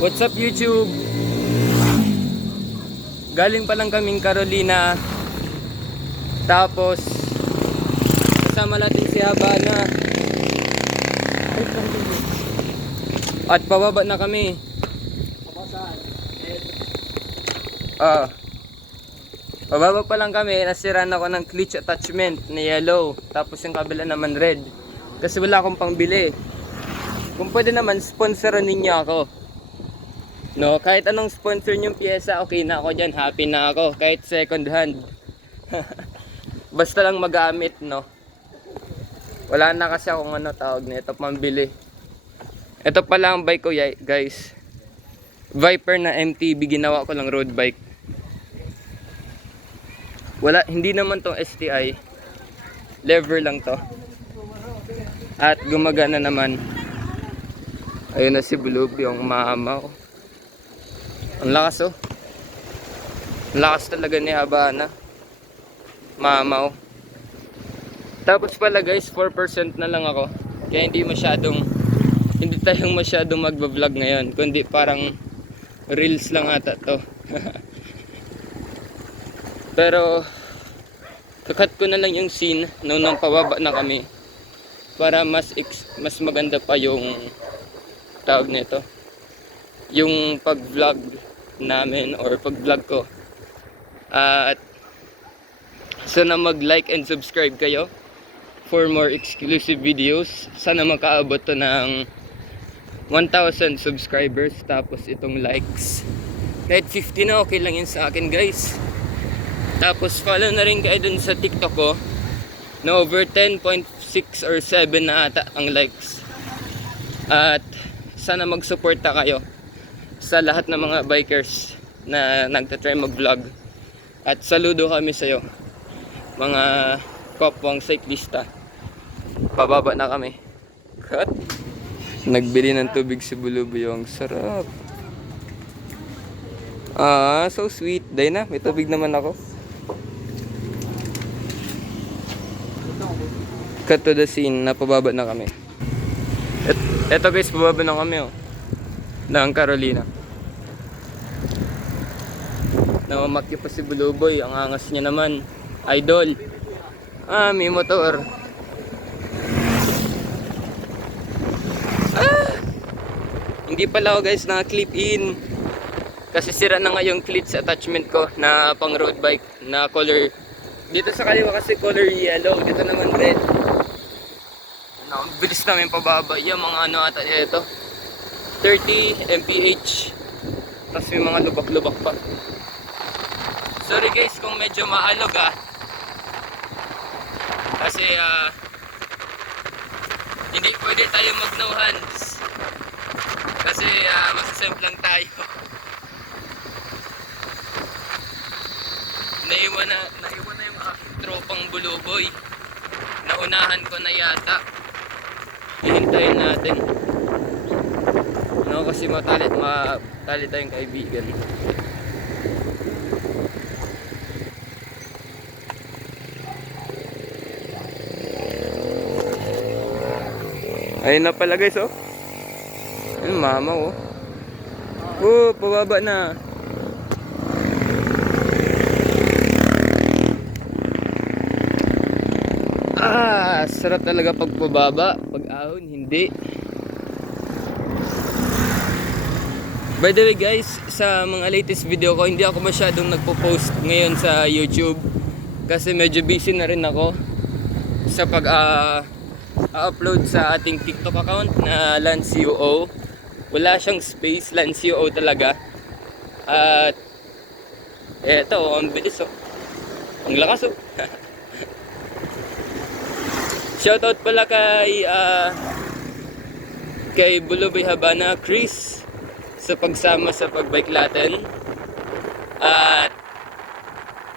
What's up YouTube? Galing pa lang kaming Carolina. Tapos kasama natin si Habana. At pababa na kami. Pababa pa lang kami. Nasiraan ako ng clutch attachment na yellow. Tapos yung kabila naman red. Kasi wala akong pangbili. Kung pwede naman sponsoran ninyo ako. No, kahit anong sponsor nyong pyesa, okay na ako dyan. Happy na ako. Kahit second hand. Basta lang magamit, no. Wala na kasi akong tawag nito, pambili. Ito pala ang bike ko, guys. Viper na MTB, ginawa ko lang road bike. Wala, hindi naman tong STI. Lever lang to. At gumagana naman. Ayun na si Blue, yung mama ko. Ang lakas oh. Ang lakas talaga ni Habana. Mama oh. Tapos pala guys, 4% na lang ako. Kaya hindi tayong masyadong magbablog ngayon. Kundi parang reels lang ata to. Pero kakat ko na lang yung scene nung pababa na kami. Para mas maganda pa yung tawag nito. Yung pag-vlog namin or pag-vlog ko. At sana mag-like and subscribe kayo for more exclusive videos. Sana makaabot to ng 1,000 subscribers. Tapos itong likes, kahit 50 na okay lang yun sa akin guys. Tapos follow na rin kayo dun sa TikTok ko na over 10.6 or 7 na ata ang likes. At sana mag-suporta kayo sa lahat ng mga bikers na nagtatry mag-vlog. At saludo kami sa'yo, mga kapwang cyclista. Pababa na kami. Cut. Nagbili ng tubig si Bulubuyong. Sarap. So sweet. Dahil na, may tubig naman ako. Cut to the scene. Napababa na kami. Eto guys, pababa na kami oh. Ng Carolina. Namamakyo pa si Buluboy. Ang angas niya naman. Idol. May motor. Hindi pala ako guys naka-clip in. Kasi sira na nga yung clutch attachment ko na pang road bike na color. Dito sa kaliwa kasi color yellow. Dito naman red. Bilis namin pababa. Yung mga ata ito. 30 mph. Tapos may mga lubak-lubak pa. Sorry guys kung medyo maalog kasi hindi pwede tayo mag no hands. Kasi magsasemp lang tayo. Naiwan na yung aking tropang Buluboy. Naunahan ko na yata. Hihintayin natin. No, kasi matali tayong kaibigan. Ayun na pala guys oh. Ayun mama oh. Pababa na. Sarap talaga pag pababa. Pag ahon, hindi. By the way guys, sa mga latest video ko, hindi ako masyadong nagpo-post ngayon sa YouTube. Kasi medyo busy na rin ako sa upload sa ating TikTok account na Lance UO. Wala siyang space, Lance UO talaga. At eto, ang bilis oh. Ang lakas oh. Shoutout pala kay Buluboy Habana, Chris, sa pagsama sa pagbike natin. At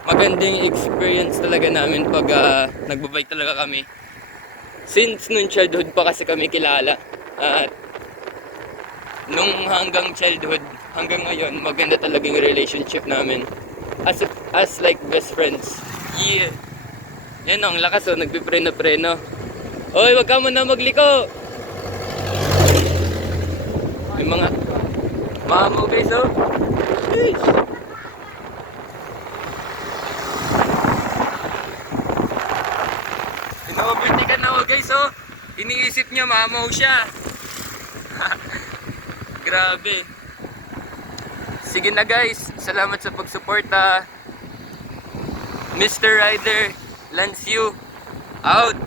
magandang experience talaga namin pag nagbabike talaga kami. Since nung childhood pa kasi kami kilala. At nung hanggang childhood hanggang ngayon, maganda talaga yung relationship namin. As like best friends. Yeah. Yan ang lakas oh, nagpipreno-preno. Oy, wag ka muna magliko. May mga Mamaw guys, oh. Sheesh. Ino-overtake na ako guys, oh. Iniisip niya mamaw siya. Grabe. Sige na guys, salamat sa pagsuporta. Mr. Rider, Lansio, out!